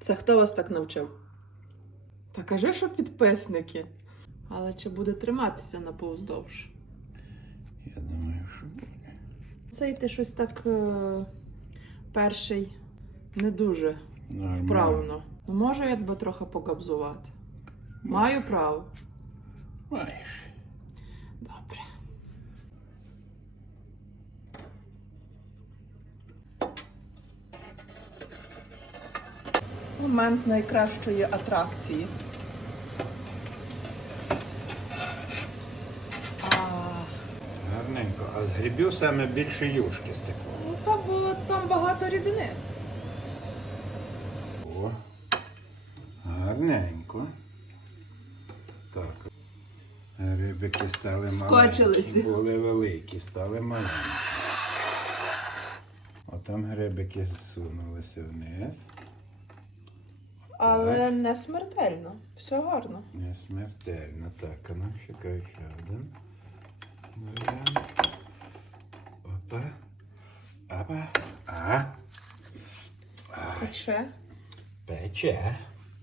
Це хто вас так навчив? Та кажи, що підписники. Але чи буде триматися на повздовж? Я думаю, що буде. Цей ти щось так е, перший не дуже Нормально. вправно. Ну, можу я тебе трохи погабзувати? Маю право. Маєш. Момент найкращої атракції. Гарненько. А з грибів саме більше юшки стекло. ну та бо там багато рідини. О. Гарненько. Так. Рибики стали маленькі. Були великі, стали маленькі. Отам грибики зсунулися вниз. Але не смертельно. Все гарно. Не смертельно. Так, а нам чекає ще один. Варіант. Опа. Опа. А. Пече. Пече.